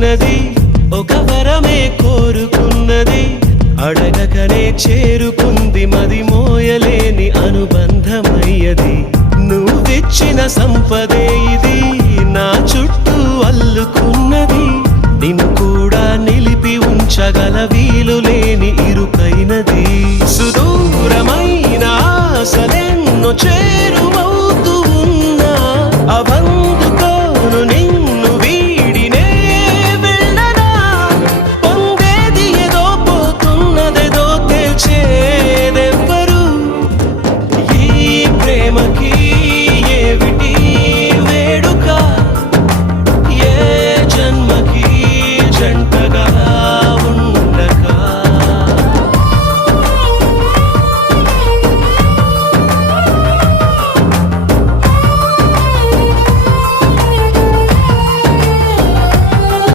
చేసుకున్నది ఒక వరమే కోరుకున్నది అడగకనే చేరుకుంది మది మోయలేని అనుబంధమయ్యది నువ్విచ్చిన సంపదే ఇది నా చుట్టూ అల్లుకున్నది నిన్ను కూడా నిలిపి ఉంచగల వీలు లేని ఇరుకైనది సుదూరమైన ఆశలెన్నో చేరువ